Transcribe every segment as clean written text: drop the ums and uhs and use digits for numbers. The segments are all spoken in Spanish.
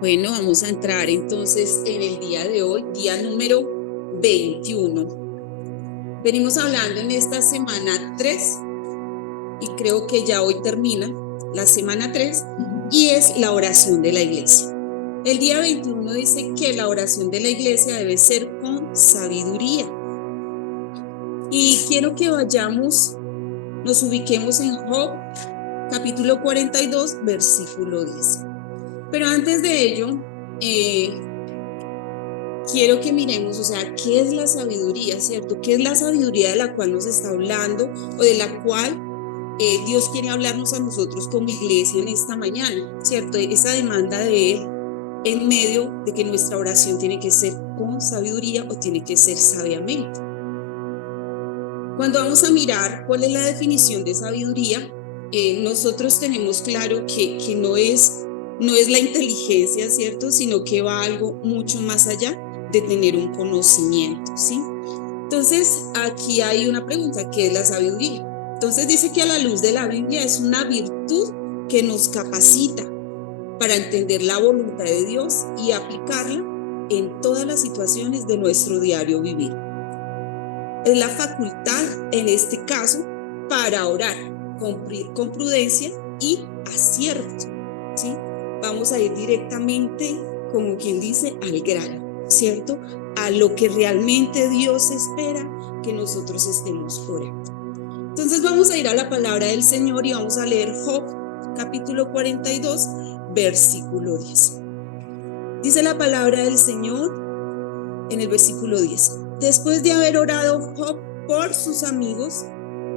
Bueno, vamos a entrar entonces en el día de hoy, día número 21. Venimos hablando en esta semana 3 y creo que ya hoy termina la semana 3 y es la oración de la iglesia. El día 21 dice que la oración de la iglesia debe ser con sabiduría. Y quiero que nos ubiquemos en Job, capítulo 42, versículo 10. Pero antes de ello, quiero que miremos, o sea, ¿qué es la sabiduría, cierto? ¿Qué es la sabiduría de la cual nos está hablando o de la cual Dios quiere hablarnos a nosotros como iglesia en esta mañana, cierto? Esa demanda de Él en medio de que nuestra oración tiene que ser con sabiduría o tiene que ser sabiamente. Cuando vamos a mirar cuál es la definición de sabiduría, nosotros tenemos claro que no es la inteligencia, ¿cierto? Sino que va algo mucho más allá de tener un conocimiento, ¿sí? Entonces, aquí hay una pregunta, ¿qué es la sabiduría? Entonces dice que a la luz de la Biblia es una virtud que nos capacita para entender la voluntad de Dios y aplicarla en todas las situaciones de nuestro diario vivir. Es la facultad, en este caso, para orar con prudencia y acierto, ¿sí? Vamos a ir directamente, como quien dice, al grano, ¿cierto? A lo que realmente Dios espera que nosotros estemos orando. Entonces vamos a ir a la palabra del Señor y vamos a leer Job, capítulo 42, versículo 10. Dice la palabra del Señor en el versículo 10. Después de haber orado Job por sus amigos,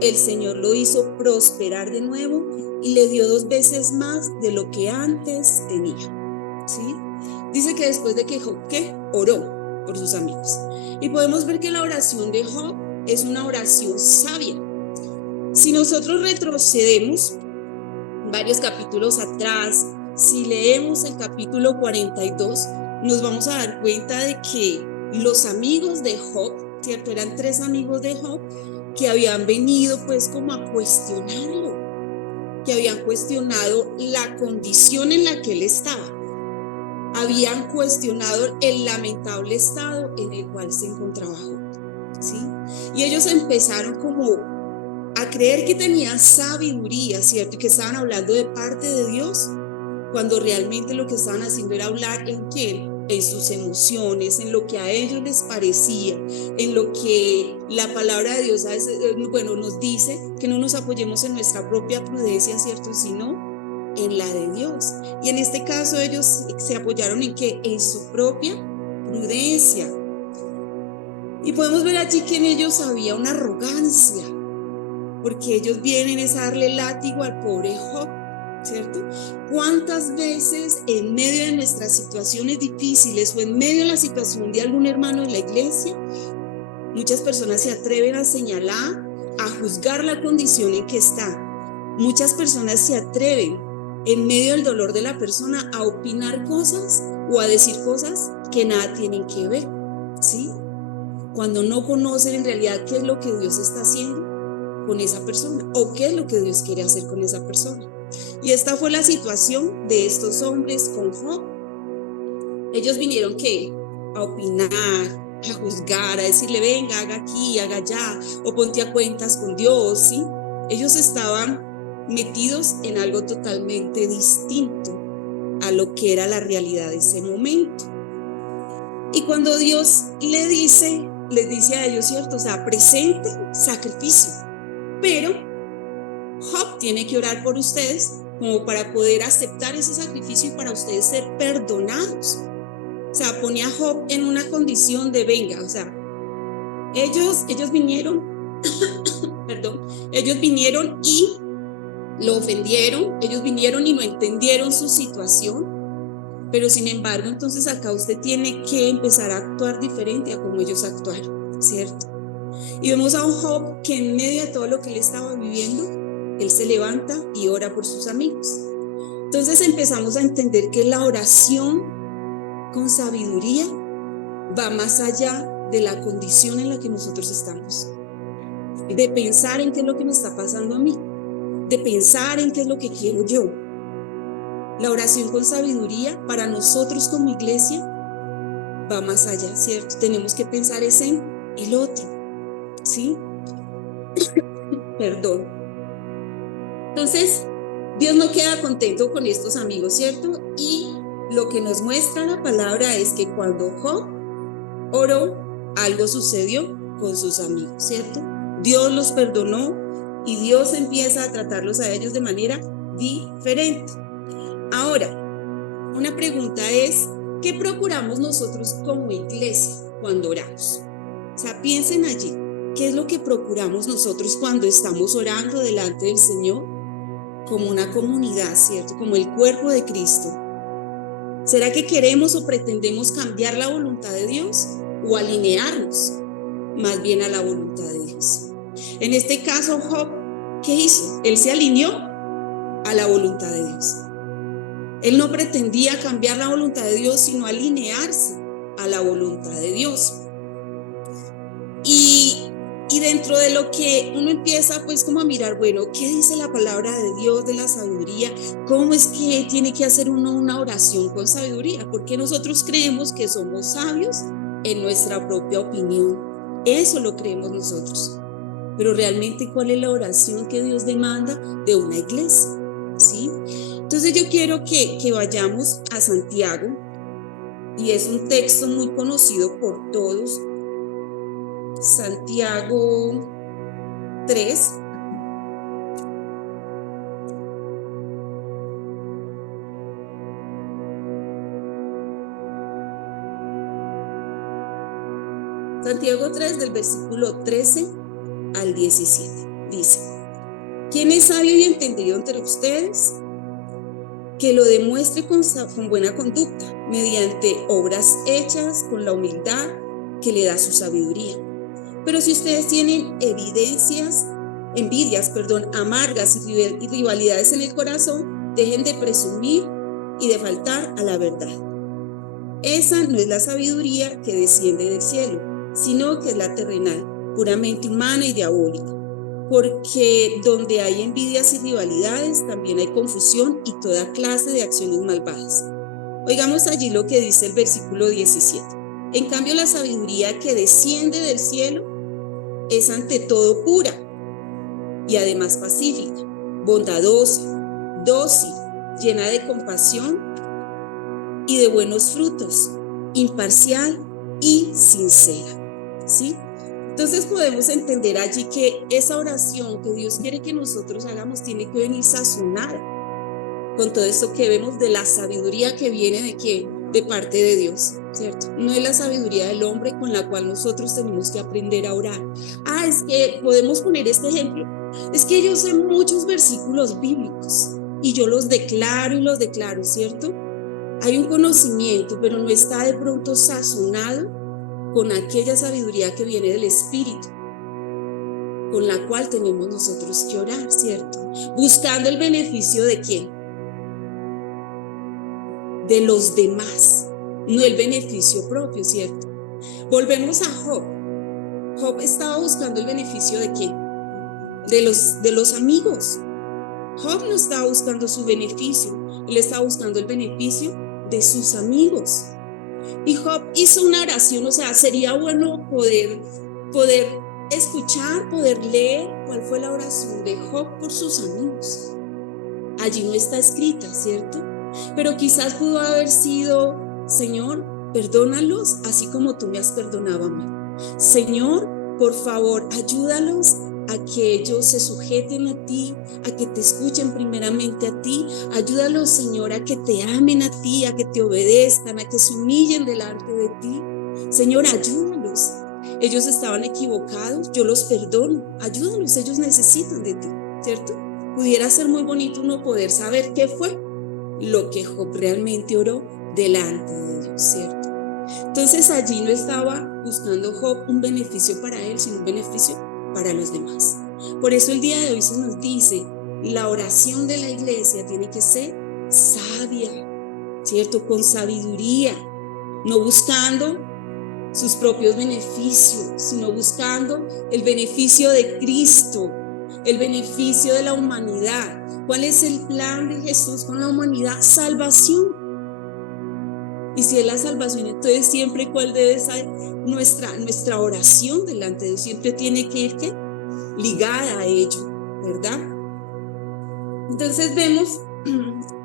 el Señor lo hizo prosperar de nuevo y le dio 2 veces más de lo que antes tenía. ¿Sí? Dice que después de que Job oró por sus amigos. Y podemos ver que la oración de Job es una oración sabia. Si nosotros retrocedemos varios capítulos atrás, si leemos el capítulo 42, nos vamos a dar cuenta de que los amigos de Job, ¿cierto? Eran 3 amigos de Job que habían venido pues como a cuestionarlo, que habían cuestionado la condición en la que él estaba, habían cuestionado el lamentable estado en el cual se encontraba Job, ¿sí? Y ellos empezaron como a creer que tenían sabiduría, ¿cierto? Y que estaban hablando de parte de Dios, cuando realmente lo que estaban haciendo era hablar en quién, en sus emociones, en lo que a ellos les parecía, en lo que la palabra de Dios bueno, nos dice que no nos apoyemos en nuestra propia prudencia, ¿cierto? Sino en la de Dios. Y en este caso ellos se apoyaron en qué, en su propia prudencia. Y podemos ver allí que en ellos había una arrogancia, porque ellos vienen a darle látigo al pobre Job, ¿cierto? ¿Cuántas veces en medio de nuestras situaciones difíciles o en medio de la situación de algún hermano en la iglesia, muchas personas se atreven a señalar, a juzgar la condición en que está? Muchas personas se atreven en medio del dolor de la persona a opinar cosas o a decir cosas que nada tienen que ver, ¿sí? Cuando no conocen en realidad qué es lo que Dios está haciendo con esa persona o qué es lo que Dios quiere hacer con esa persona. Y esta fue la situación de estos hombres con Job. Ellos vinieron ¿qué? A opinar, a juzgar, a decirle venga, haga aquí, haga allá, o ponte a cuentas con Dios, ¿sí? Ellos estaban metidos en algo totalmente distinto a lo que era la realidad de ese momento. Y cuando Dios les dice a ellos, ¿cierto? O sea, presenten sacrificio, pero Job tiene que orar por ustedes como para poder aceptar ese sacrificio y para ustedes ser perdonados. O sea, ponía a Job en una condición de venga, o sea, ellos vinieron, perdón, ellos vinieron y lo ofendieron, ellos vinieron y no entendieron su situación, pero sin embargo, entonces acá usted tiene que empezar a actuar diferente a como ellos actuaron, ¿cierto? Y vemos a un Job que en medio de todo lo que él estaba viviendo, él se levanta y ora por sus amigos. Entonces empezamos a entender que la oración con sabiduría va más allá de la condición en la que nosotros estamos, de pensar en qué es lo que me está pasando a mí, de pensar en qué es lo que quiero yo. La oración con sabiduría para nosotros como iglesia va más allá, ¿cierto? Tenemos que pensar es en el otro, ¿sí? Perdón. Entonces, Dios no queda contento con estos amigos, ¿cierto? Y lo que nos muestra la palabra es que cuando Job oró, algo sucedió con sus amigos, ¿cierto? Dios los perdonó y Dios empieza a tratarlos a ellos de manera diferente. Ahora, una pregunta es, ¿qué procuramos nosotros como iglesia cuando oramos? O sea, piensen allí, ¿qué es lo que procuramos nosotros cuando estamos orando delante del Señor? Como una comunidad, ¿cierto? Como el cuerpo de Cristo. ¿Será que queremos o pretendemos cambiar la voluntad de Dios o alinearnos más bien a la voluntad de Dios? En este caso, Job, ¿qué hizo? Él se alineó a la voluntad de Dios. Él no pretendía cambiar la voluntad de Dios, sino alinearse a la voluntad de Dios. Y dentro de lo que uno empieza pues como a mirar, bueno, ¿qué dice la palabra de Dios de la sabiduría? ¿Cómo es que tiene que hacer uno una oración con sabiduría? Porque nosotros creemos que somos sabios en nuestra propia opinión. Eso lo creemos nosotros. Pero realmente, ¿cuál es la oración que Dios demanda de una iglesia? ¿Sí? Entonces yo quiero que vayamos a Santiago, y es un texto muy conocido por todos. Santiago 3. Santiago 3 del versículo 13 al 17. Dice, ¿quién es sabio y entendido entre ustedes? Que lo demuestre con buena conducta, mediante obras hechas con la humildad que le da su sabiduría. Pero si ustedes tienen envidias, amargas y rivalidades en el corazón, dejen de presumir y de faltar a la verdad. Esa no es la sabiduría que desciende del cielo, sino que es la terrenal, puramente humana y diabólica. Porque donde hay envidias y rivalidades, también hay confusión y toda clase de acciones malvadas. Oigamos allí lo que dice el versículo 17. En cambio, la sabiduría que desciende del cielo es ante todo pura y además pacífica, bondadosa, dócil, llena de compasión y de buenos frutos, imparcial y sincera, ¿sí? Entonces podemos entender allí que esa oración que Dios quiere que nosotros hagamos tiene que venir sazonada con todo esto que vemos de la sabiduría que viene de ¿qué? De parte de Dios, ¿cierto? No es la sabiduría del hombre con la cual nosotros tenemos que aprender a orar. Es que podemos poner este ejemplo. Es que yo sé muchos versículos bíblicos y yo los declaro, ¿cierto? Hay un conocimiento, pero no está de pronto sazonado con aquella sabiduría que viene del Espíritu, con la cual tenemos nosotros que orar, ¿cierto? Buscando el beneficio de ¿quién? De los demás, no el beneficio propio, ¿cierto? Volvemos a Job. Job estaba buscando el beneficio de ¿quién? De los amigos. Job no estaba buscando su beneficio, él estaba buscando el beneficio de sus amigos. Y Job hizo una oración, o sea, sería bueno poder escuchar, poder leer cuál fue la oración de Job por sus amigos. Allí no está escrita, ¿cierto? Pero quizás pudo haber sido, Señor, perdónalos así como tú me has perdonado a mí. Señor, por favor, ayúdalos a que ellos se sujeten a ti, a que te escuchen primeramente a ti. Ayúdalos, Señor, a que te amen a ti, a que te obedezcan, a que se humillen delante de ti. Señor, ayúdalos. Ellos estaban equivocados, yo los perdono. Ayúdalos, ellos necesitan de ti, ¿cierto? Pudiera ser muy bonito uno poder saber qué fue lo que Job realmente oró delante de Dios, ¿cierto? Entonces allí no estaba buscando Job un beneficio para él, sino un beneficio para los demás. Por eso el día de hoy se nos dice, la oración de la iglesia tiene que ser sabia, ¿cierto? Con sabiduría, no buscando sus propios beneficios, sino buscando el beneficio de Cristo, el beneficio de la humanidad. ¿Cuál es el plan de Jesús con la humanidad? Salvación. Y si es la salvación, entonces siempre cuál debe ser nuestra oración delante de Dios, siempre tiene que ir ¿qué? Ligada a ello, ¿verdad? Entonces vemos,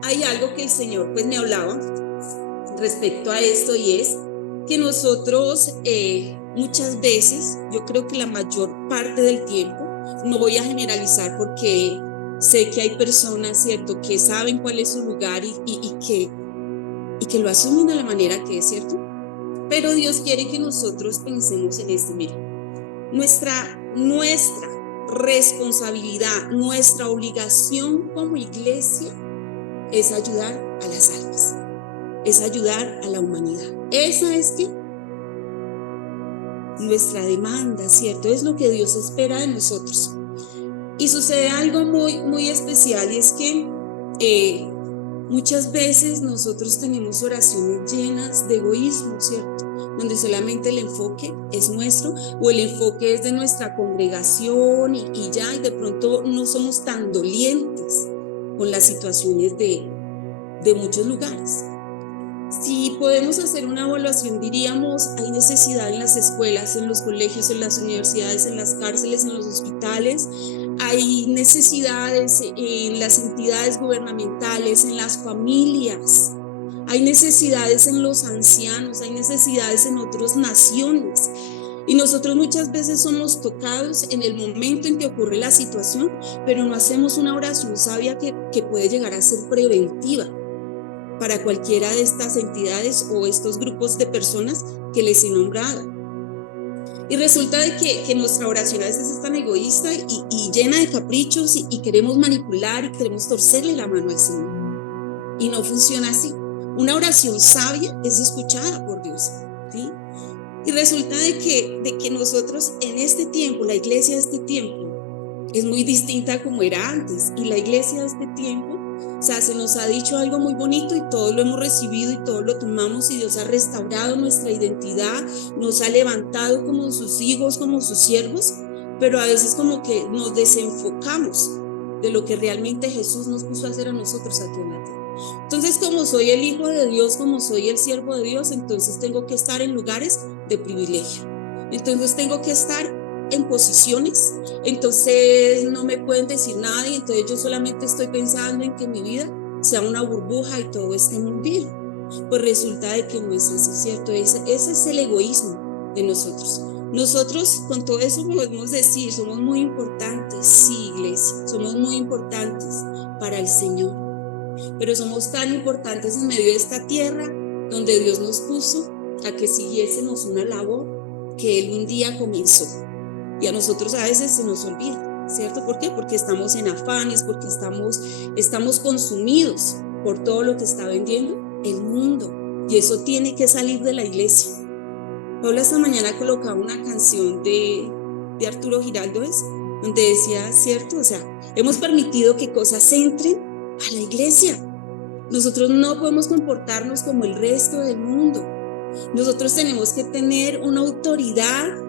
hay algo que el Señor pues me hablaba respecto a esto, y es que nosotros muchas veces, yo creo que la mayor parte del tiempo, no voy a generalizar porque sé que hay personas, ¿cierto?, que saben cuál es su lugar y que lo asumen de la manera que es, ¿cierto? Pero Dios quiere que nosotros pensemos en esto. Mira, nuestra responsabilidad, nuestra obligación como iglesia es ayudar a las almas, es ayudar a la humanidad. Esa es que nuestra demanda, ¿cierto? Es lo que Dios espera de nosotros. Y sucede algo muy, muy especial, y es que muchas veces nosotros tenemos oraciones llenas de egoísmo, ¿cierto? Donde solamente el enfoque es nuestro, o el enfoque es de nuestra congregación y de pronto no somos tan dolientes con las situaciones de muchos lugares. Si podemos hacer una evaluación, diríamos, hay necesidad en las escuelas, en los colegios, en las universidades, en las cárceles, en los hospitales. Hay necesidades en las entidades gubernamentales, en las familias. Hay necesidades en los ancianos, hay necesidades en otras naciones. Y nosotros muchas veces somos tocados en el momento en que ocurre la situación, pero no hacemos una oración sabia que puede llegar a ser preventiva para cualquiera de estas entidades o estos grupos de personas que les he nombrado. Y resulta de que nuestra oración a veces es tan egoísta y llena de caprichos y queremos manipular y queremos torcerle la mano al Señor. Y no funciona así. Una oración sabia es escuchada por Dios, ¿sí? Y resulta de que nosotros en este tiempo, la iglesia de este tiempo, es muy distinta a como era antes. Y la iglesia de este tiempo, o sea, se nos ha dicho algo muy bonito y todo lo hemos recibido y todo lo tomamos, y Dios ha restaurado nuestra identidad, nos ha levantado como sus hijos, como sus siervos, pero a veces como que nos desenfocamos de lo que realmente Jesús nos puso a hacer a nosotros aquí en la tierra. Entonces, como soy el hijo de Dios, como soy el siervo de Dios, entonces tengo que estar en lugares de privilegio. Entonces tengo que estar en posiciones, entonces no me pueden decir nada, y entonces yo solamente estoy pensando en que mi vida sea una burbuja y todo esté muy bien. Pues resulta de que no es así, ¿cierto? Ese es el egoísmo de nosotros. Nosotros con todo eso podemos decir, somos muy importantes, sí, iglesia, somos muy importantes para el Señor, pero somos tan importantes en medio de esta tierra donde Dios nos puso a que siguiésemos una labor que Él un día comenzó. Y a nosotros a veces se nos olvida, ¿cierto? ¿Por qué? Porque estamos en afanes, porque estamos consumidos por todo lo que está vendiendo el mundo. Y eso tiene que salir de la iglesia. Paula esta mañana colocaba una canción de Arturo Giraldo, donde decía, ¿cierto? O sea, hemos permitido que cosas entren a la iglesia. Nosotros no podemos comportarnos como el resto del mundo. Nosotros tenemos que tener una autoridad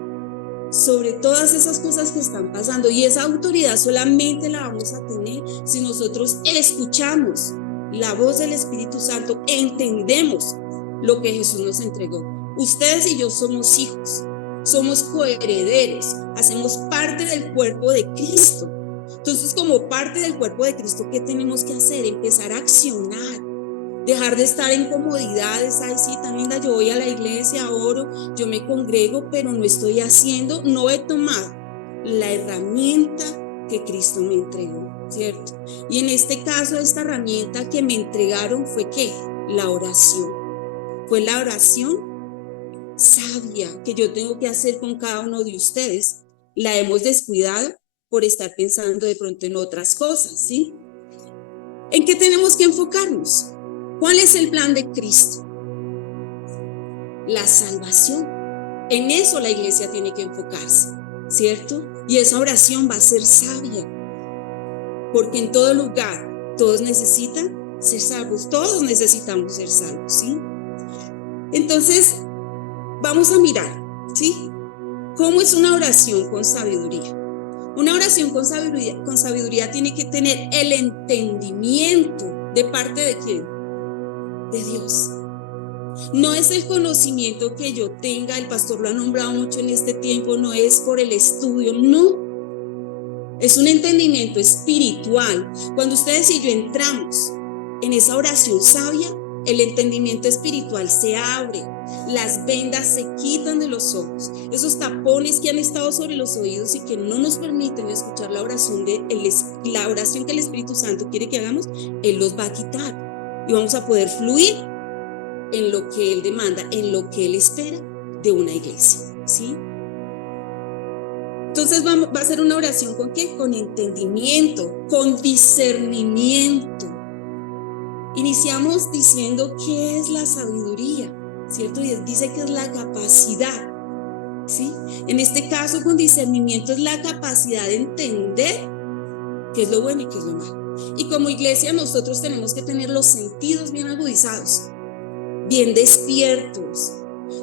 sobre todas esas cosas que están pasando, y esa autoridad solamente la vamos a tener si nosotros escuchamos la voz del Espíritu Santo, entendemos lo que Jesús nos entregó. Ustedes y yo somos hijos, somos coherederos, hacemos parte del cuerpo de Cristo. Entonces, como parte del cuerpo de Cristo, ¿qué tenemos que hacer? Empezar a accionar. Dejar de estar en comodidades. Ay, sí, tan linda, yo voy a la iglesia, oro, yo me congrego, pero no estoy haciendo, no he tomado la herramienta que Cristo me entregó, ¿cierto? Y en este caso, esta herramienta que me entregaron fue ¿qué? La oración. Fue la oración sabia que yo tengo que hacer con cada uno de ustedes. La hemos descuidado por estar pensando de pronto en otras cosas, ¿sí? ¿En qué tenemos que enfocarnos? ¿Cuál es el plan de Cristo? La salvación. En eso la iglesia tiene que enfocarse, ¿cierto? Y esa oración va a ser sabia, porque en todo lugar todos necesitan ser salvos, todos necesitamos ser salvos, ¿sí? Entonces, vamos a mirar, ¿sí? ¿Cómo es una oración con sabiduría? Una oración con sabiduría tiene que tener el entendimiento. ¿De parte de quién? De Dios. No es el conocimiento que yo tenga, el pastor lo ha nombrado mucho en este tiempo, no es por el estudio, no. Es un entendimiento espiritual. Cuando ustedes y yo entramos en esa oración sabia, el entendimiento espiritual se abre, las vendas se quitan de los ojos, esos tapones que han estado sobre los oídos y que no nos permiten escuchar la oración que el Espíritu Santo quiere que hagamos, Él los va a quitar y vamos a poder fluir en lo que Él demanda, en lo que Él espera de una iglesia, ¿sí? Entonces va a ser una oración ¿con qué? Con entendimiento, con discernimiento. Iniciamos diciendo qué es la sabiduría, ¿cierto? Y dice que es la capacidad, ¿sí? En este caso, con discernimiento es la capacidad de entender qué es lo bueno y qué es lo malo. Y como iglesia nosotros tenemos que tener los sentidos bien agudizados, bien despiertos,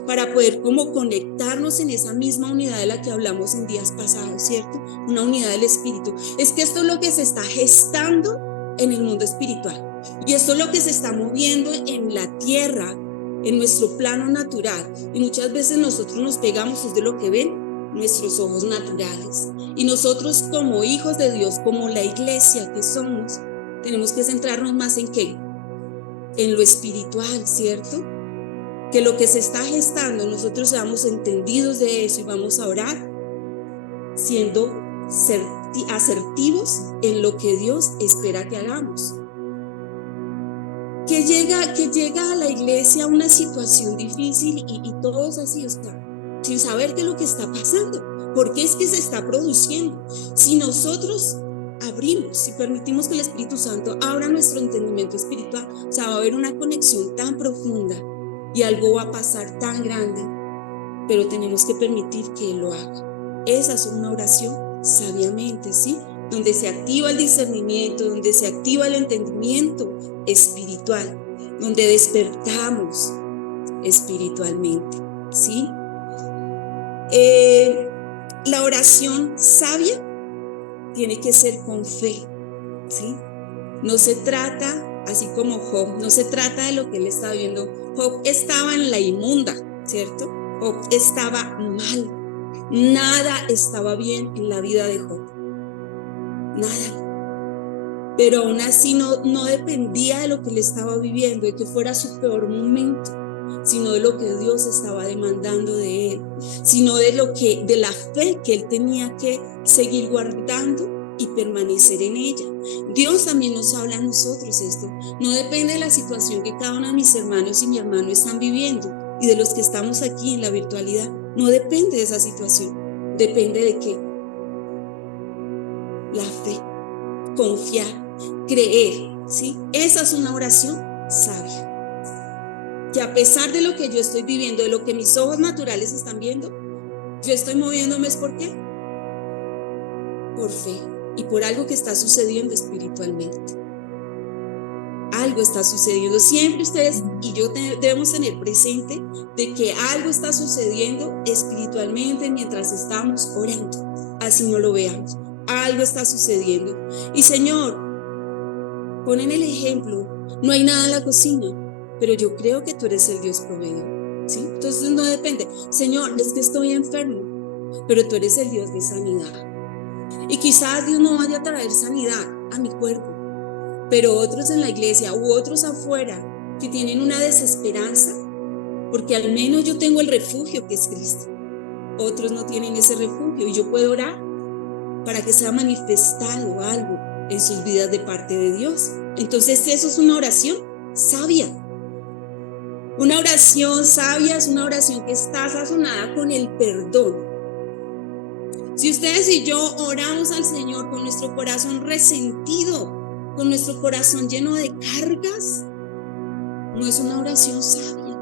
para poder como conectarnos en esa misma unidad de la que hablamos en días pasados, ¿cierto? Una unidad del espíritu. Es que esto es lo que se está gestando en el mundo espiritual. Y esto es lo que se está moviendo en la tierra, en nuestro plano natural. Y muchas veces nosotros nos pegamos de lo que ven nuestros ojos naturales. Y nosotros como hijos de Dios, como la iglesia que somos, tenemos que centrarnos más en ¿qué? En lo espiritual, ¿cierto? Que lo que se está gestando, nosotros seamos entendidos de eso y vamos a orar siendo asertivos en lo que Dios espera que hagamos. Que llega a la iglesia una situación difícil y todos así, o sea, sin saber qué es lo que está pasando, por qué es que se está produciendo. Si nosotros abrimos, si permitimos que el Espíritu Santo abra nuestro entendimiento espiritual, o sea, va a haber una conexión tan profunda y algo va a pasar tan grande, pero tenemos que permitir que Él lo haga. Esa es una oración sabiamente, ¿sí? Donde se activa el discernimiento, donde se activa el entendimiento espiritual, donde despertamos espiritualmente, ¿sí? La oración sabia tiene que ser con fe, ¿sí? No se trata, así como Job, no se trata de lo que él está viendo. Job estaba en la inmunda, ¿cierto? Job estaba mal. Nada estaba bien en la vida de Job. Nada. Pero aún así no dependía de lo que él estaba viviendo, de que fuera su peor momento, sino de lo que Dios estaba demandando de él, sino de la fe que él tenía que seguir guardando y permanecer en ella. Dios también nos habla a nosotros esto. No depende de la situación que cada uno de mis hermanos y mi hermano están viviendo y de los que estamos aquí en la virtualidad. No depende de esa situación. Depende de qué? La fe, confiar, creer, ¿sí? Esa es una oración sabia. Que a pesar de lo que yo estoy viviendo, de lo que mis ojos naturales están viendo, yo estoy moviéndome, ¿es por qué? Por fe y por algo que está sucediendo espiritualmente. Algo está sucediendo. Siempre ustedes y yo debemos tener presente de que algo está sucediendo espiritualmente mientras estamos orando. Así no lo veamos. Algo está sucediendo. Y Señor, ponen el ejemplo. No hay nada en la cocina, pero yo creo que tú eres el Dios proveedor, ¿sí? Entonces no depende. Señor, es que estoy enfermo, pero tú eres el Dios de sanidad. Y quizás Dios no vaya a traer sanidad a mi cuerpo, pero otros en la iglesia u otros afuera que tienen una desesperanza, porque al menos yo tengo el refugio que es Cristo. Otros no tienen ese refugio y yo puedo orar para que sea manifestado algo en sus vidas de parte de Dios. Entonces eso es una oración sabia. Una oración sabia es una oración que está sazonada con el perdón. Si ustedes y yo oramos al Señor con nuestro corazón resentido, con nuestro corazón lleno de cargas, no es una oración sabia.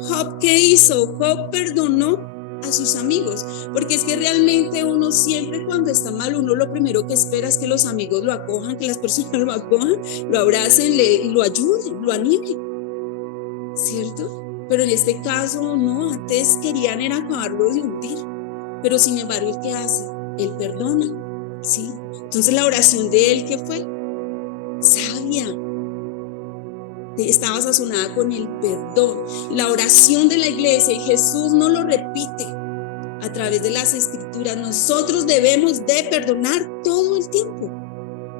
Job, ¿qué hizo? Job perdonó a sus amigos, porque es que realmente uno siempre cuando está mal, uno lo primero que espera es que los amigos lo acojan, que las personas lo acojan, lo abracen, lo ayuden, lo animen, ¿cierto? Pero en este caso no, antes querían era acabarlo de hundir. Pero sin embargo, ¿qué hace? Él perdona, ¿sí? Entonces la oración de él, ¿qué fue? Sabia. Estaba sazonada con el perdón. La oración de la iglesia, y Jesús no lo repite a través de las escrituras, nosotros debemos de perdonar todo el tiempo,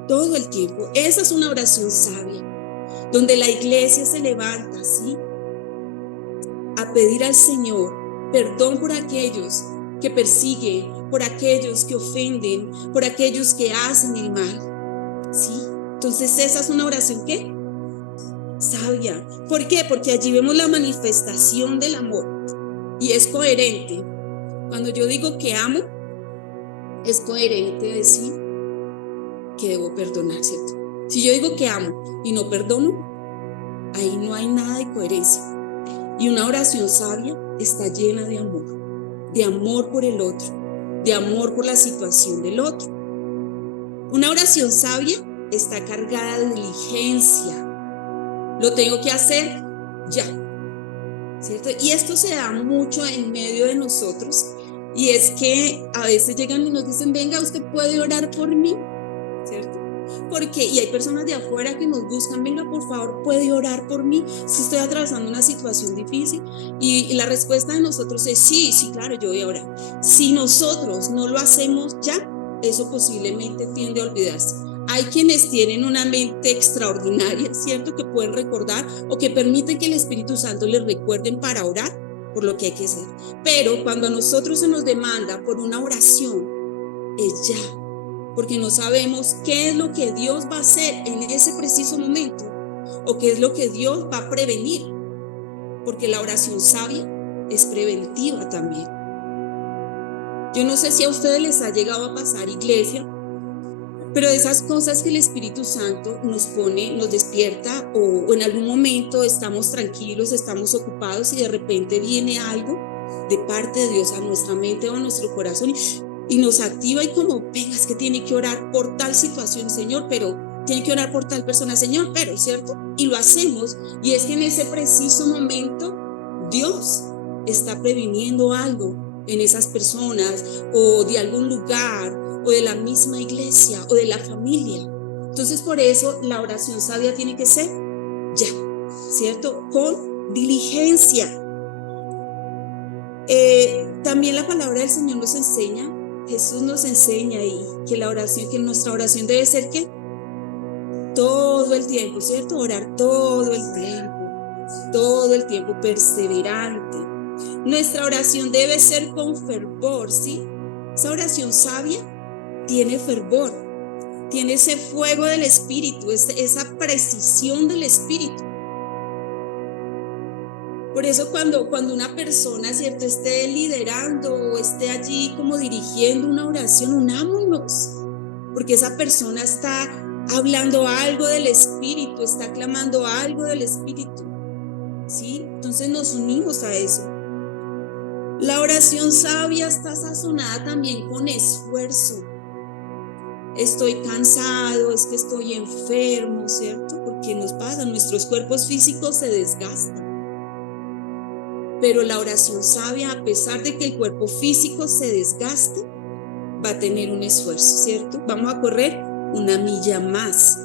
todo el tiempo. Esa es una oración sabia, donde la iglesia se levanta, ¿sí?, a pedir al Señor perdón por aquellos que persiguen, por aquellos que ofenden, por aquellos que hacen el mal, ¿sí? Entonces esa es una oración, ¿qué? Sabia. ¿Por qué? Porque allí vemos la manifestación del amor y es coherente. Cuando yo digo que amo, es coherente decir que debo perdonar, ¿cierto? Si yo digo que amo y no perdono, ahí no hay nada de coherencia. Y una oración sabia está llena de amor por el otro, de amor por la situación del otro. Una oración sabia está cargada de diligencia. Lo tengo que hacer ya, ¿cierto? Y esto se da mucho en medio de nosotros, y es que a veces llegan y nos dicen, venga, usted puede orar por mí, ¿cierto? Porque, y hay personas de afuera que nos buscan, venga, por favor, puede orar por mí si estoy atravesando una situación difícil, y la respuesta de nosotros es sí, claro, yo voy a orar. Si nosotros no lo hacemos ya, eso posiblemente tiende a olvidarse. Hay quienes tienen una mente extraordinaria, ¿cierto?, que pueden recordar o que permiten que el Espíritu Santo les recuerden para orar por lo que hay que hacer. Pero cuando a nosotros se nos demanda por una oración, es ya, porque no sabemos qué es lo que Dios va a hacer en ese preciso momento, o qué es lo que Dios va a prevenir, porque la oración sabia es preventiva también. Yo no sé si a ustedes les ha llegado a pasar, iglesia, pero esas cosas que el Espíritu Santo nos pone, nos despierta, o en algún momento estamos tranquilos, estamos ocupados, y de repente viene algo de parte de Dios a nuestra mente o a nuestro corazón, y nos activa, y como, venga, es que tiene que orar por tal situación, Señor, pero tiene que orar por tal persona, Señor, pero, ¿cierto? Y lo hacemos, y es que en ese preciso momento Dios está previniendo algo en esas personas, o de algún lugar, o de la misma iglesia, o de la familia. Entonces, por eso la oración sabia tiene que ser ya, ¿cierto? Con diligencia. También la palabra del Señor nos enseña, Jesús nos enseña ahí, que la oración, que nuestra oración debe ser ¿qué? Todo el tiempo, ¿cierto? Orar todo el tiempo, perseverante. Nuestra oración debe ser con fervor, ¿sí? Esa oración sabia tiene fervor, tiene ese fuego del Espíritu, esa precisión del Espíritu. Por eso cuando una persona, ¿cierto?, esté liderando o esté allí como dirigiendo una oración, unámonos, porque esa persona está hablando algo del Espíritu, está clamando algo del Espíritu, ¿sí? Entonces nos unimos a eso. La oración sabia está sazonada también con esfuerzo. Estoy cansado, es que estoy enfermo, ¿cierto? Porque nos pasa, nuestros cuerpos físicos se desgastan. Pero la oración sabia, a pesar de que el cuerpo físico se desgaste, va a tener un esfuerzo, ¿cierto? Vamos a correr una milla más.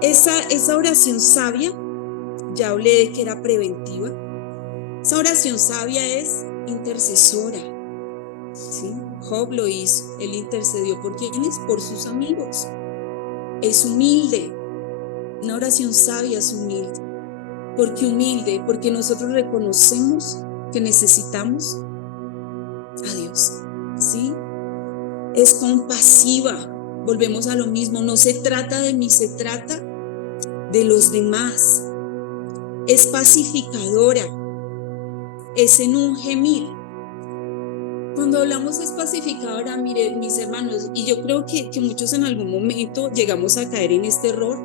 Esa oración sabia, ya hablé de que era preventiva. Esa oración sabia es intercesora, ¿sí? Job lo hizo, él intercedió ¿por quiénes? Por sus amigos. Es humilde, una oración sabia es humilde. ¿Por qué humilde? Porque nosotros reconocemos que necesitamos a Dios, ¿sí? Es compasiva, volvemos a lo mismo, no se trata de mí, se trata de los demás. Es pacificadora, es en un gemir. Cuando hablamos es pacificadora, miren mis hermanos, y yo creo que muchos en algún momento llegamos a caer en este error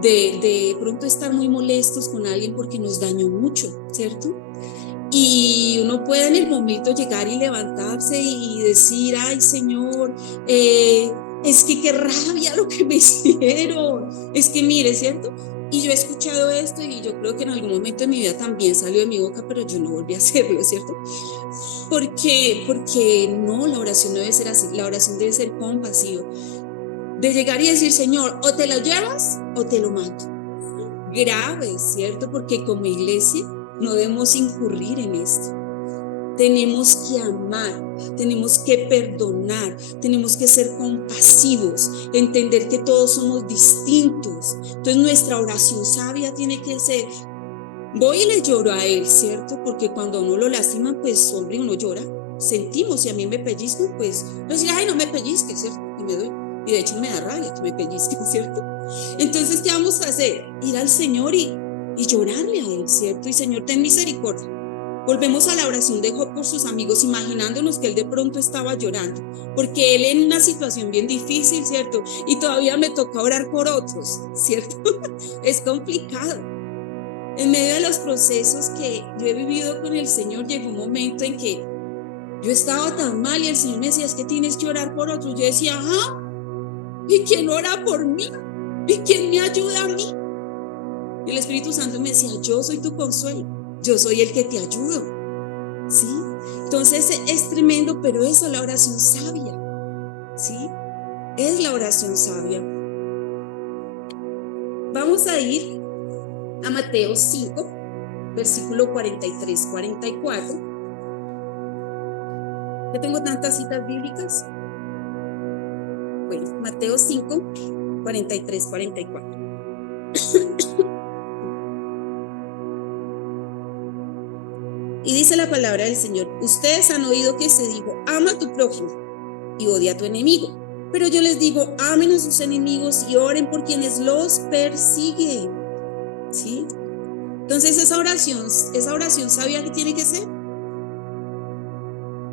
de pronto estar muy molestos con alguien porque nos dañó mucho, ¿cierto? Y uno puede en el momento llegar y levantarse y decir, ay Señor, es que qué rabia lo que me hicieron, es que mire, ¿cierto? Y yo he escuchado esto y yo creo que en algún momento de mi vida también salió de mi boca, pero yo no volví a hacerlo, ¿cierto? Porque no, la oración no debe ser así, la oración debe ser compasiva, de llegar y decir, Señor, o te lo llevas o te lo mato. Grave, ¿cierto? Porque como iglesia no debemos incurrir en esto. Tenemos que amar, tenemos que perdonar, tenemos que ser compasivos, entender que todos somos distintos. Entonces nuestra oración sabia tiene que ser, voy y le lloro a él, ¿cierto? Porque cuando uno lo lastima, pues hombre, uno llora, sentimos, si a mí me pellizcan, pues no decir, ay, no me pellizques, ¿cierto? Y me doy, y de hecho me da rabia que me pellizquen, ¿cierto? Entonces, ¿qué vamos a hacer? Ir al Señor y llorarle a él, ¿cierto? Y Señor, ten misericordia. Volvemos a la oración de Job por sus amigos, imaginándonos que él de pronto estaba llorando, porque él en una situación bien difícil, ¿cierto? Y todavía me toca orar por otros, ¿cierto? Es complicado. En medio de los procesos que yo he vivido con el Señor, llegó un momento en que yo estaba tan mal y el Señor me decía, es que tienes que orar por otros. Yo decía, ajá, ¿y quién ora por mí? ¿Y quién me ayuda a mí? Y el Espíritu Santo me decía, yo soy tu consuelo, yo soy el que te ayudo, ¿sí? Entonces es tremendo, pero eso es la oración sabia, ¿sí? Es la oración sabia. Vamos a ir a Mateo 5, versículo 43-44. Yo tengo tantas citas bíblicas. Bueno, Mateo 5, 43-44. Y dice la palabra del Señor, ustedes han oído que se dijo, ama a tu prójimo y odia a tu enemigo. Pero yo les digo, amen a sus enemigos y oren por quienes los persiguen. ¿Sí? Entonces esa oración sabia que tiene que ser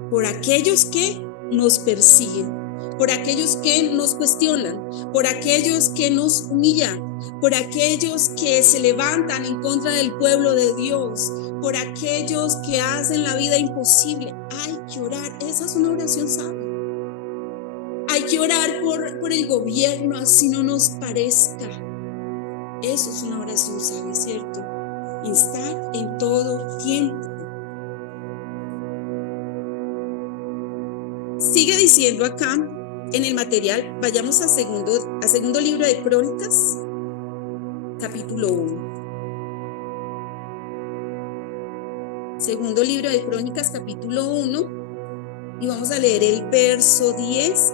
por aquellos que nos persiguen, por aquellos que nos cuestionan, por aquellos que nos humillan, por aquellos que se levantan en contra del pueblo de Dios, por aquellos que hacen la vida imposible. Hay que orar, esa es una oración sabia. Hay que orar por el gobierno, así no nos parezca. Eso es una oración sabia, ¿cierto? Instar en todo tiempo. Sigue diciendo acá en el material, vayamos a segundo libro de Crónicas, capítulo 1. Segundo libro de Crónicas, capítulo 1, y vamos a leer el verso 10.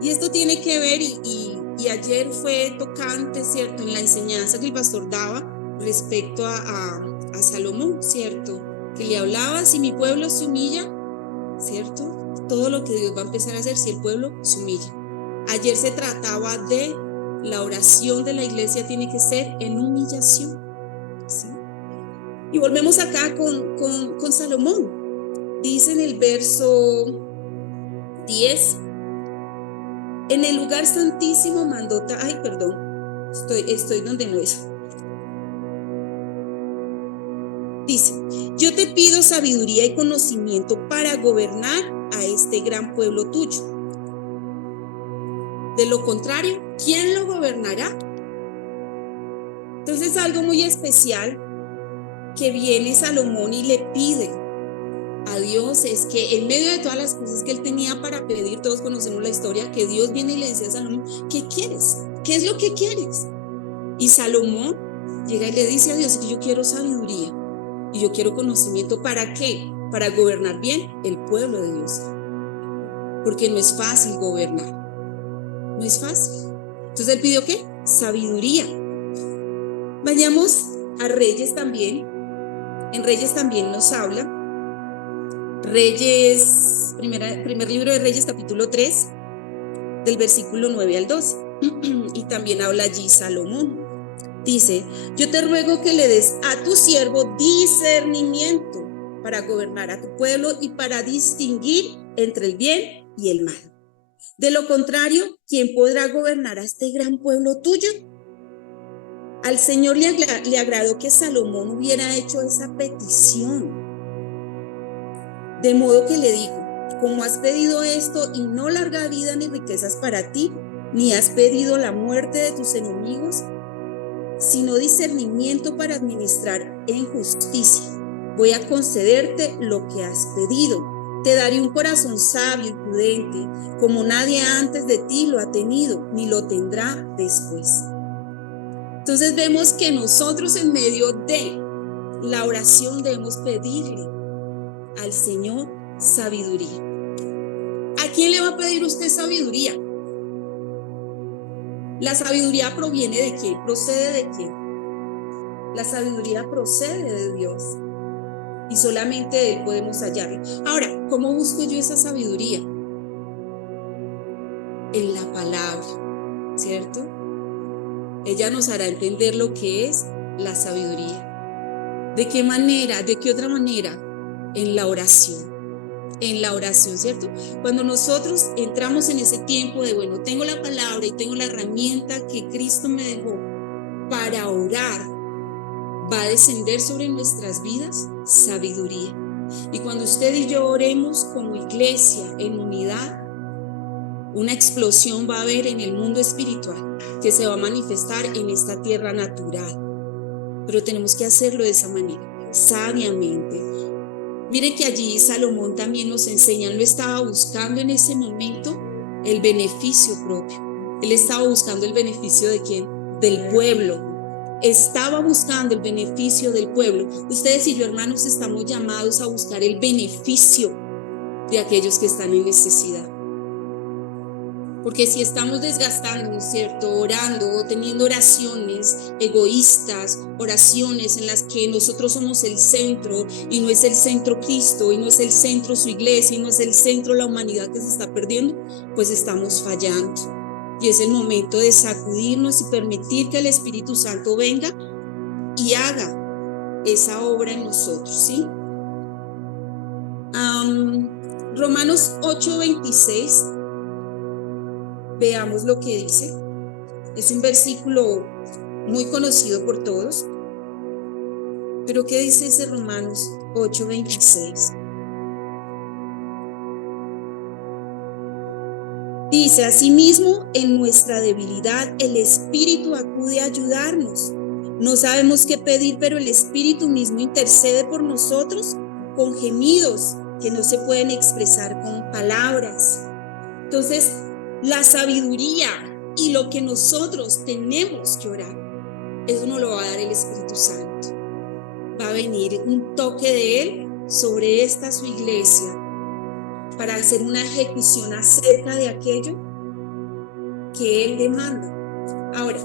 Y esto tiene que ver, y ayer fue tocante, ¿cierto?, en la enseñanza que el pastor daba respecto a Salomón, ¿cierto?, que le hablaba, si mi pueblo se humilla, ¿cierto?, todo lo que Dios va a empezar a hacer si el pueblo se humilla. Ayer se trataba de la oración de la iglesia tiene que ser en humillación, ¿sí? Y volvemos acá con Salomón. Dice en el verso 10, en el lugar santísimo mandó, estoy donde no es. Dice, yo te pido sabiduría y conocimiento para gobernar a este gran pueblo tuyo. De lo contrario, ¿quién lo gobernará? Entonces algo muy especial que viene Salomón y le pide a Dios es que en medio de todas las cosas que él tenía para pedir, todos conocemos la historia, que Dios viene y le dice a Salomón, ¿qué quieres? ¿Qué es lo que quieres? Y Salomón llega y le dice a Dios que yo quiero sabiduría y yo quiero conocimiento. ¿Para qué? Para gobernar bien el pueblo de Dios, porque no es fácil gobernar, no es fácil. Entonces él pidió ¿qué? Sabiduría. Vayamos a Reyes también. En Reyes también nos habla. Reyes, primer libro de Reyes, capítulo 3, del versículo 9 al 12. Y también habla allí Salomón. Dice, yo te ruego que le des a tu siervo discernimiento para gobernar a tu pueblo y para distinguir entre el bien y el mal. De lo contrario, ¿quién podrá gobernar a este gran pueblo tuyo? Al Señor le agradó que Salomón hubiera hecho esa petición. De modo que le dijo, como has pedido esto y no larga vida ni riquezas para ti, ni has pedido la muerte de tus enemigos, sino discernimiento para administrar en justicia. Voy a concederte lo que has pedido. Te daré un corazón sabio y prudente, como nadie antes de ti lo ha tenido, ni lo tendrá después. Entonces vemos que nosotros en medio de la oración debemos pedirle al Señor sabiduría. ¿A quién le va a pedir usted sabiduría? ¿La sabiduría proviene de quién? ¿Procede de quién? La sabiduría procede de Dios y solamente de Él podemos hallarla. Ahora, ¿cómo busco yo esa sabiduría? En la palabra, ¿cierto? Ella nos hará entender lo que es la sabiduría. ¿De qué manera? ¿De qué otra manera? En la oración. En la oración, ¿cierto? Cuando nosotros entramos en ese tiempo de, bueno, tengo la palabra y tengo la herramienta que Cristo me dejó para orar, va a descender sobre nuestras vidas sabiduría. Y cuando usted y yo oremos como iglesia en unidad, una explosión va a haber en el mundo espiritual que se va a manifestar en esta tierra natural. Pero tenemos que hacerlo de esa manera, sabiamente. Mire que allí Salomón también nos enseña, él lo estaba buscando en ese momento el beneficio propio. Él estaba buscando el beneficio ¿de quién? Del pueblo. Estaba buscando el beneficio del pueblo. Ustedes y yo, hermanos, estamos llamados a buscar el beneficio de aquellos que están en necesidad. Porque si estamos desgastándonos, ¿cierto? Orando o teniendo oraciones egoístas, oraciones en las que nosotros somos el centro y no es el centro Cristo y no es el centro su iglesia y no es el centro la humanidad que se está perdiendo, pues estamos fallando. Y es el momento de sacudirnos y permitir que el Espíritu Santo venga y haga esa obra en nosotros, ¿sí? Romanos 8:26. Veamos lo que dice. Es un versículo muy conocido por todos. Pero ¿qué dice ese Romanos 8:26? Dice, asimismo, en nuestra debilidad el Espíritu acude a ayudarnos. No sabemos qué pedir, pero el Espíritu mismo intercede por nosotros con gemidos que no se pueden expresar con palabras. Entonces, la sabiduría y lo que nosotros tenemos que orar, eso nos lo va a dar el Espíritu Santo. Va a venir un toque de Él sobre esta su iglesia para hacer una ejecución acerca de aquello que Él demanda. Ahora,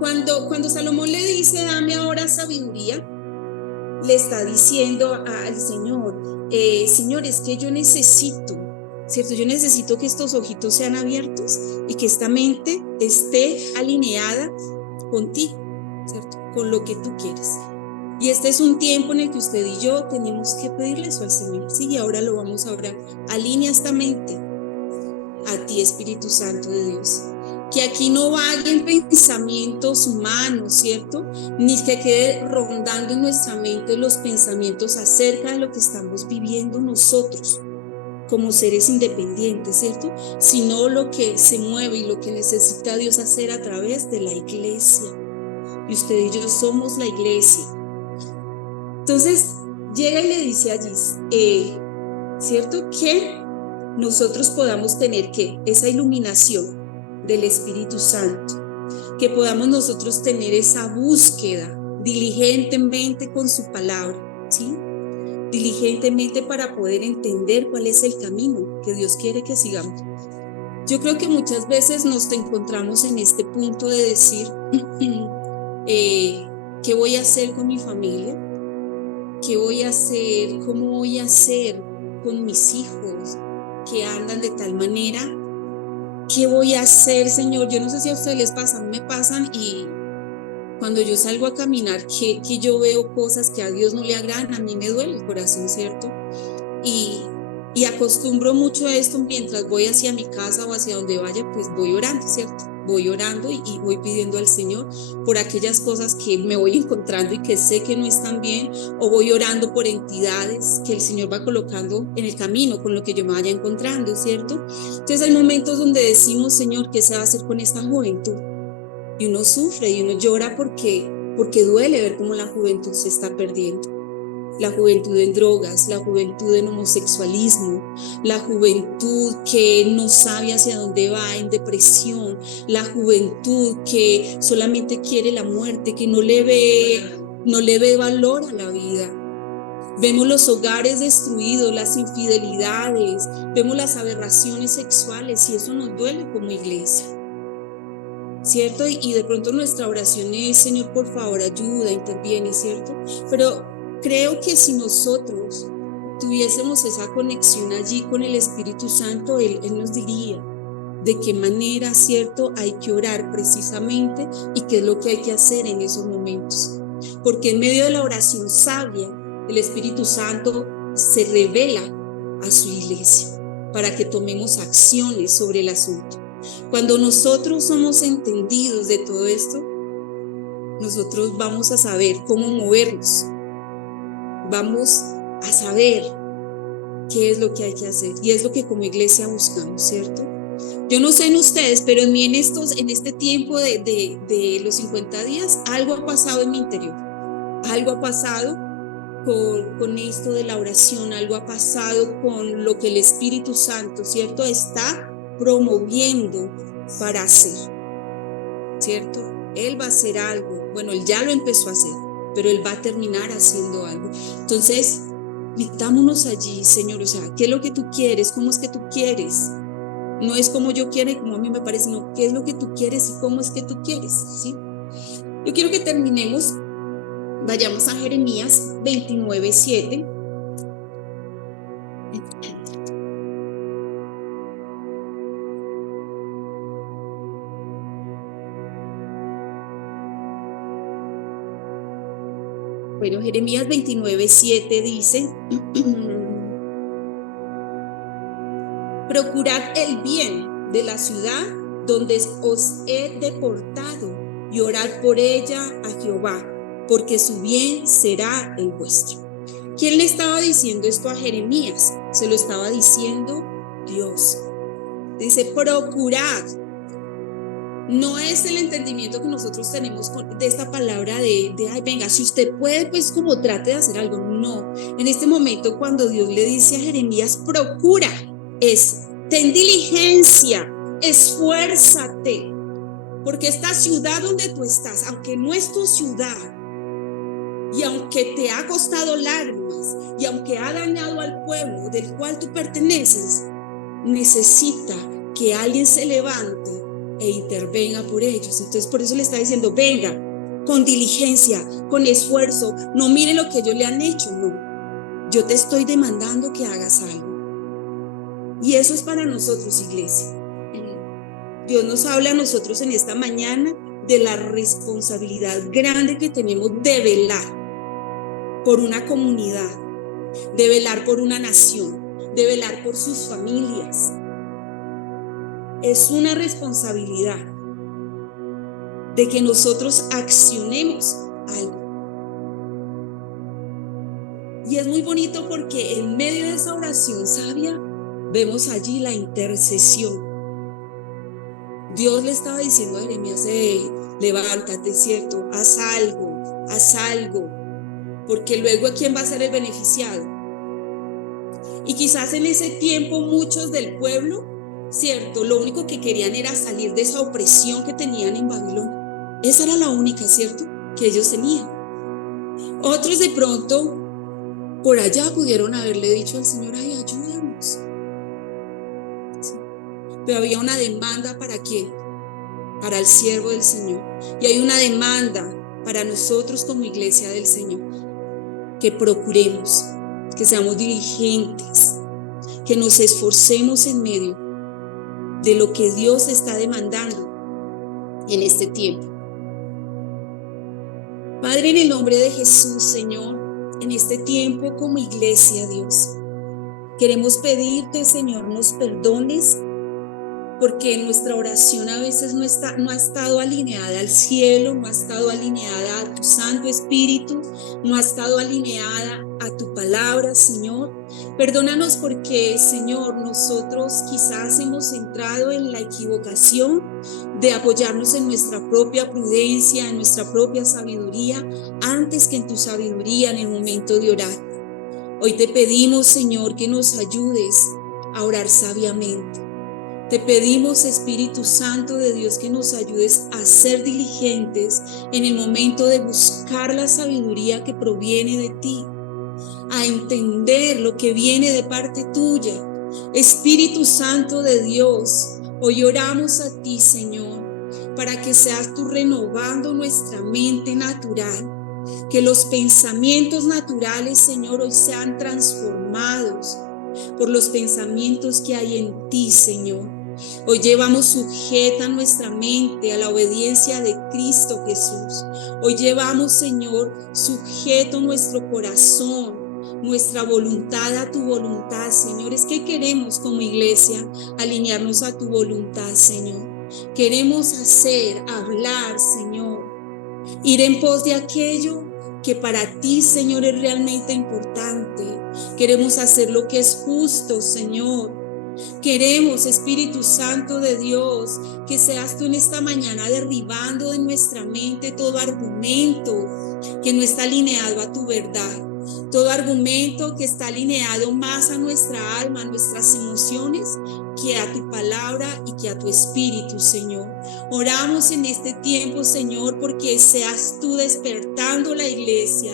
cuando Salomón le dice, dame ahora sabiduría, le está diciendo al Señor, Señor, es que yo necesito, ¿cierto? Yo necesito que estos ojitos sean abiertos y que esta mente esté alineada contigo, ¿cierto? Con lo que tú quieres. Y este es un tiempo en el que usted y yo tenemos que pedirle eso al Señor, ¿sí? Y ahora lo vamos a orar. Alinea esta mente a ti, Espíritu Santo de Dios. Que aquí no vayan pensamientos humanos, ¿cierto? Ni que quede rondando en nuestra mente los pensamientos acerca de lo que estamos viviendo nosotros como seres independientes, ¿cierto? Sino lo que se mueve y lo que necesita Dios hacer a través de la iglesia. Y usted y yo somos la iglesia. Entonces, llega y le dice allí, ¿cierto? Que nosotros podamos tener que esa iluminación del Espíritu Santo, que podamos nosotros tener esa búsqueda diligentemente con su palabra, ¿sí? Diligentemente para poder entender cuál es el camino que Dios quiere que sigamos. Yo creo que muchas veces nos encontramos en este punto de decir, ¿qué voy a hacer con mi familia? ¿Qué voy a hacer? ¿Cómo voy a hacer con mis hijos que andan de tal manera? ¿Qué voy a hacer, Señor? Yo no sé si a ustedes les pasa, a mí me pasan y cuando yo salgo a caminar, que yo veo cosas que a Dios no le agradan, a mí me duele el corazón, ¿cierto? Y acostumbro mucho a esto mientras voy hacia mi casa o hacia donde vaya, pues voy orando, ¿cierto? Voy orando y voy pidiendo al Señor por aquellas cosas que me voy encontrando y que sé que no están bien, o voy orando por entidades que el Señor va colocando en el camino con lo que yo me vaya encontrando, ¿cierto? Entonces hay momentos donde decimos, Señor, ¿qué se va a hacer con esta juventud? y uno sufre y uno llora porque duele ver cómo la juventud se está perdiendo. La juventud en drogas, la juventud en homosexualismo, la juventud que no sabe hacia dónde va, en depresión, la juventud que solamente quiere la muerte, que no le ve valor a la vida. Vemos los hogares destruidos, las infidelidades, vemos las aberraciones sexuales y eso nos duele como iglesia, ¿cierto? Y de pronto nuestra oración es: Señor, por favor, ayuda, interviene, ¿cierto? Pero creo que si nosotros tuviésemos esa conexión allí con el Espíritu Santo, Él nos diría de qué manera, ¿cierto?, hay que orar precisamente y qué es lo que hay que hacer en esos momentos. Porque en medio de la oración sabia, el Espíritu Santo se revela a su iglesia para que tomemos acciones sobre el asunto. Cuando nosotros somos entendidos de todo esto, nosotros vamos a saber cómo movernos. Vamos a saber qué es lo que hay que hacer y es lo que como iglesia buscamos, ¿cierto? Yo no sé en ustedes, pero en mí en este tiempo de los 50 días, algo ha pasado en mi interior. Algo ha pasado con esto de la oración, algo ha pasado con lo que el Espíritu Santo, ¿cierto?, está promoviendo para hacer, ¿cierto? Él va a hacer algo, bueno, Él ya lo empezó a hacer, pero Él va a terminar haciendo algo. Entonces, metámonos allí, Señor, o sea, ¿qué es lo que tú quieres? ¿Cómo es que tú quieres? No es como yo quiero y como a mí me parece, no, ¿qué es lo que tú quieres y cómo es que tú quieres? ¿Sí? Yo quiero que terminemos, vayamos a Jeremías 29:7. Bueno, Jeremías 29:7 dice: procurad el bien de la ciudad donde os he deportado y orad por ella a Jehová, porque su bien será el vuestro. ¿Quién le estaba diciendo esto a Jeremías? Se lo estaba diciendo Dios. Dice: procurad. No es el entendimiento que nosotros tenemos de esta palabra de ay, venga, si usted puede, pues como trate de hacer algo. No, en este momento cuando Dios le dice a Jeremías, procura, es ten diligencia, esfuérzate, porque esta ciudad donde tú estás, aunque no es tu ciudad, y aunque te ha costado lágrimas, y aunque ha dañado al pueblo del cual tú perteneces, necesita que alguien se levante e intervenga por ellos. Entonces por eso le está diciendo: venga, con diligencia, con esfuerzo, no mire lo que ellos le han hecho, no, yo te estoy demandando que hagas algo. Y eso es para nosotros, iglesia. Dios nos habla a nosotros en esta mañana de la responsabilidad grande que tenemos de velar por una comunidad, de velar por una nación, de velar por sus familias. Es una responsabilidad de que nosotros accionemos algo. Y es muy bonito porque en medio de esa oración sabia vemos allí la intercesión. Dios le estaba diciendo a Jeremías: levántate, ¿cierto? Haz algo, porque luego ¿quién va a ser el beneficiado? Y quizás en ese tiempo muchos del pueblo, ¿cierto?, lo único que querían era salir de esa opresión que tenían en Babilonia. Esa era la única, ¿cierto?, que ellos tenían. Otros de pronto por allá pudieron haberle dicho al Señor: ay, ayúdanos. ¿Sí? Pero había una demanda ¿para quién? Para el siervo del Señor. Y hay una demanda para nosotros como iglesia del Señor, que procuremos, que seamos diligentes, que nos esforcemos en medio de lo que Dios está demandando en este tiempo. Padre, en el nombre de Jesús, Señor, en este tiempo como iglesia, Dios, queremos pedirte, Señor, nos perdones porque nuestra oración a veces no ha estado alineada al cielo, no ha estado alineada a tu Santo Espíritu, no ha estado alineada a tu palabra, Señor. Perdónanos porque, Señor, nosotros quizás hemos entrado en la equivocación de apoyarnos en nuestra propia prudencia, en nuestra propia sabiduría, antes que en tu sabiduría en el momento de orar. Hoy te pedimos, Señor, que nos ayudes a orar sabiamente. Te pedimos, Espíritu Santo de Dios, que nos ayudes a ser diligentes en el momento de buscar la sabiduría que proviene de ti, a entender lo que viene de parte tuya. Espíritu Santo de Dios, hoy oramos a ti, Señor, para que seas tú renovando nuestra mente natural, que los pensamientos naturales, Señor, hoy sean transformados por los pensamientos que hay en ti, Señor. Hoy llevamos sujeta nuestra mente a la obediencia de Cristo Jesús. Hoy llevamos, Señor, sujeto nuestro corazón, nuestra voluntad a tu voluntad, Señor. Es que queremos como iglesia alinearnos a tu voluntad, Señor. Queremos hablar, Señor, ir en pos de aquello que para ti, Señor, es realmente importante. Queremos hacer lo que es justo, Señor. Queremos, Espíritu Santo de Dios, que seas tú en esta mañana derribando de nuestra mente todo argumento que no está alineado a tu verdad, todo argumento que está alineado más a nuestra alma, a nuestras emociones, que a tu palabra y que a tu espíritu, Señor. Oramos en este tiempo, Señor, porque seas tú despertando la iglesia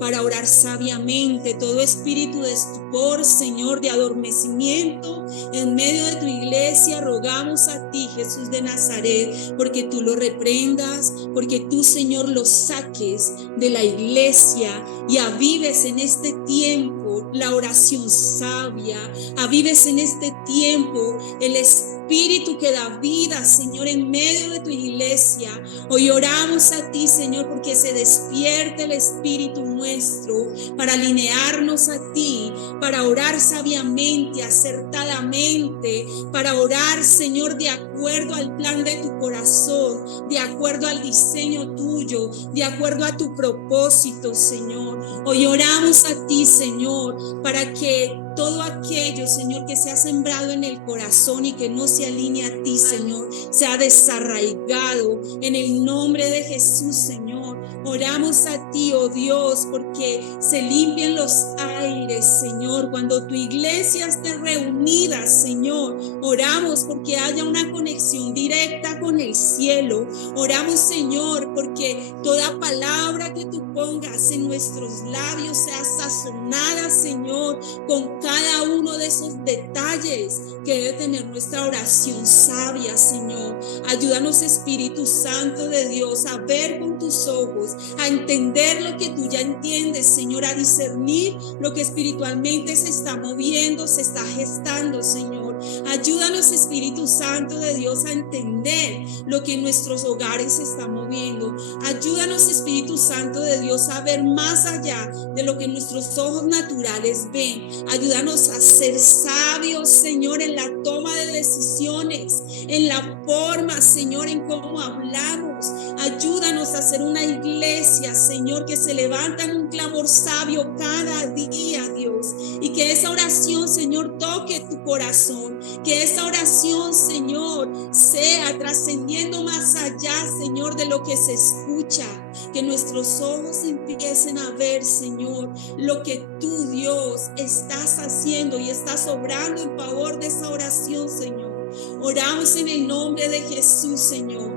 para orar sabiamente. Todo espíritu de estupor, Señor, de adormecimiento en medio de tu iglesia, rogamos a ti, Jesús de Nazaret, porque tú lo reprendas, porque tú, Señor, lo saques de la iglesia y avives en este tiempo la oración sabia, avives en este tiempo el espíritu que da vida, Señor, en medio de tu iglesia. Hoy oramos a ti, Señor, porque se despierte el espíritu nuestro para alinearnos a ti, para orar sabiamente, acertadamente, para orar, Señor, de acuerdo al plan de tu corazón, de acuerdo al diseño tuyo, de acuerdo a tu propósito, Señor. Hoy oramos a ti, Señor, para que todo aquello, Señor, que se ha sembrado en el corazón y que no se alinea a ti, Señor, sea desarraigado en el nombre de Jesús, Señor. Oramos a ti, oh Dios, porque se limpien los aires, Señor, cuando tu iglesia esté reunida, Señor. Oramos porque haya una conexión directa con el cielo. Oramos, Señor, porque toda palabra que tú pongas en nuestros labios sea sazonada, Señor, con cada uno de esos detalles que debe tener nuestra oración sabia, Señor. Ayúdanos, Espíritu Santo de Dios, a ver con tus ojos, a entender lo que tú ya entiendes, Señor, a discernir lo que espiritualmente se está moviendo, se está gestando, Señor. Ayúdanos, Espíritu Santo de Dios, a entender lo que en nuestros hogares se está moviendo. Ayúdanos, Espíritu Santo de Dios, a ver más allá de lo que nuestros ojos naturales ven. Ayúdanos a ser sabios, Señor, en la toma de decisiones, en la forma, Señor, en cómo hablamos. Ayúdanos a ser una iglesia, Señor, que se levanta en un clamor sabio cada día, Dios. Y que esa oración, Señor, toque tu corazón. Que esa oración, Señor, sea trascendiendo más allá, Señor, de lo que se escucha. Que nuestros ojos empiecen a ver, Señor, lo que tú, Dios, estás haciendo y estás obrando en favor de esa oración, Señor. Oramos en el nombre de Jesús, Señor.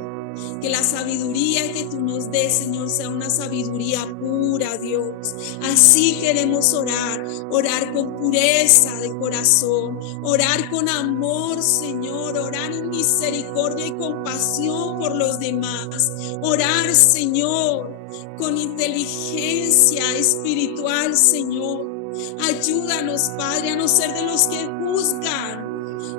Que la sabiduría que tú nos des, Señor, sea una sabiduría pura, Dios. Así queremos orar con pureza de corazón, orar con amor, Señor, orar en misericordia y compasión por los demás, orar, Señor, con inteligencia espiritual, Señor. Ayúdanos, Padre, a no ser de los que juzgan.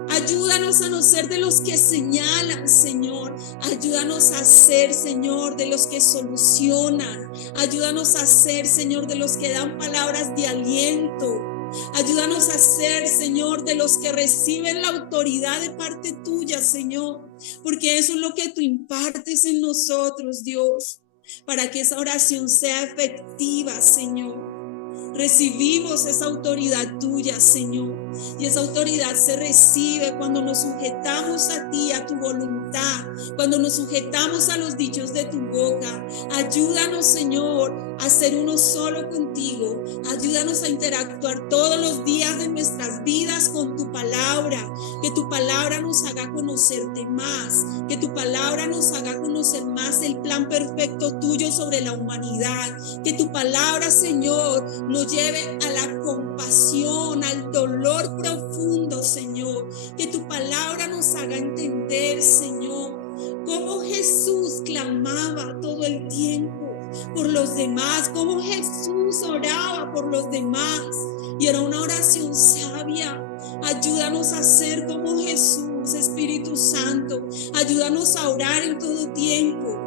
Ayúdanos a no ser de los que señalan, Señor. Ayúdanos a ser, Señor, de los que solucionan. Ayúdanos a ser, Señor, de los que dan palabras de aliento. Ayúdanos a ser, Señor, de los que reciben la autoridad de parte tuya, Señor, porque eso es lo que tú impartes en nosotros, Dios, para que esa oración sea efectiva, Señor. Recibimos esa autoridad tuya, Señor, y esa autoridad se recibe cuando nos sujetamos a ti, a tu voluntad, cuando nos sujetamos a los dichos de tu boca. Ayúdanos, Señor, a ser uno solo contigo. Ayúdanos a interactuar todos los días de nuestras vidas con tu palabra, que tu palabra nos haga conocerte más, que tu palabra nos haga conocer más el plan perfecto tuyo sobre la humanidad, que tu palabra, Señor, nos lleve a la compasión, al dolor profundo, Señor, que tu palabra nos haga entender, Señor, cómo Jesús clamaba todo el tiempo por los demás, cómo Jesús oraba por los demás, y era una oración sabia. Ayúdanos a ser como Jesús, Espíritu Santo. Ayúdanos a orar en todo tiempo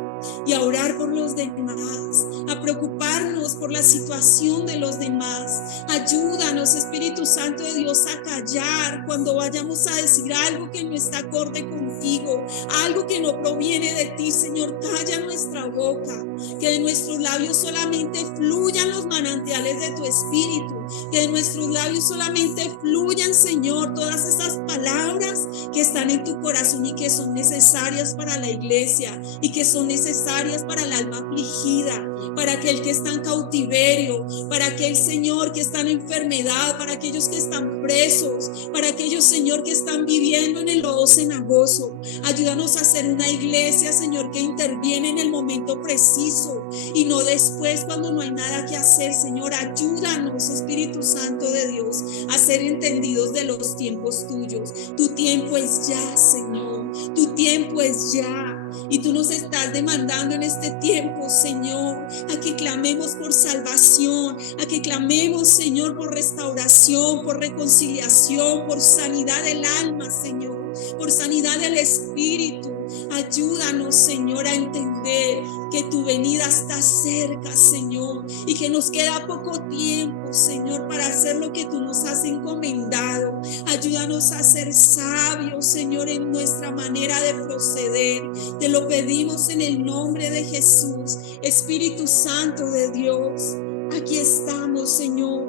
y a orar por los demás, a preocuparnos por la situación de los demás. Ayúdanos, Espíritu Santo de Dios, a callar cuando vayamos a decir algo que no está acorde contigo, algo que no proviene de ti, Señor. Calla nuestra boca, que de nuestros labios solamente fluyan los manantiales de tu Espíritu, que de nuestros labios solamente fluyan, Señor, todas esas palabras que están en tu corazón y que son necesarias para la iglesia y que son necesarias para el alma afligida, para aquel que está en cautiverio, para aquel, Señor, que está en enfermedad, para aquellos que están presos, para aquellos, Señor, que están viviendo en el lodo cenagoso. Ayúdanos a ser una iglesia, Señor, que interviene en el momento preciso y no después cuando no hay nada que hacer, Señor. Ayúdanos, Espíritu Santo de Dios, a ser entendidos de los tiempos tuyos. Tu tiempo es ya, Señor, tu tiempo es ya. Y tú nos estás demandando en este tiempo, Señor, a que clamemos por salvación, a que clamemos, Señor, por restauración, por reconciliación, por sanidad del alma, Señor, por sanidad del espíritu. Ayúdanos, Señor, a entender que tu venida está cerca, Señor, y que nos queda poco tiempo, Señor, para hacer lo que tú nos has encomendado. Ayúdanos a ser sabios, Señor, en nuestra manera de proceder. Te lo pedimos en el nombre de Jesús. Espíritu Santo de Dios, aquí estamos, Señor.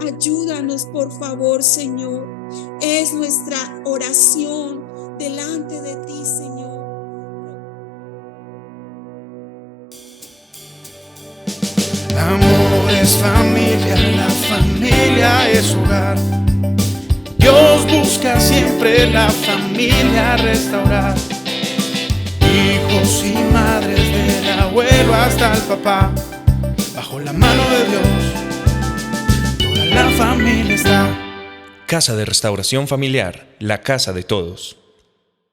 Ayúdanos, por favor, Señor. Es nuestra oración delante de ti, Señor. Amor es familia, la familia es hogar. Dios busca siempre la familia restaurar. Hijos y madres, del abuelo hasta el papá, bajo la mano de Dios, toda la familia está. Casa de Restauración Familiar, la casa de todos.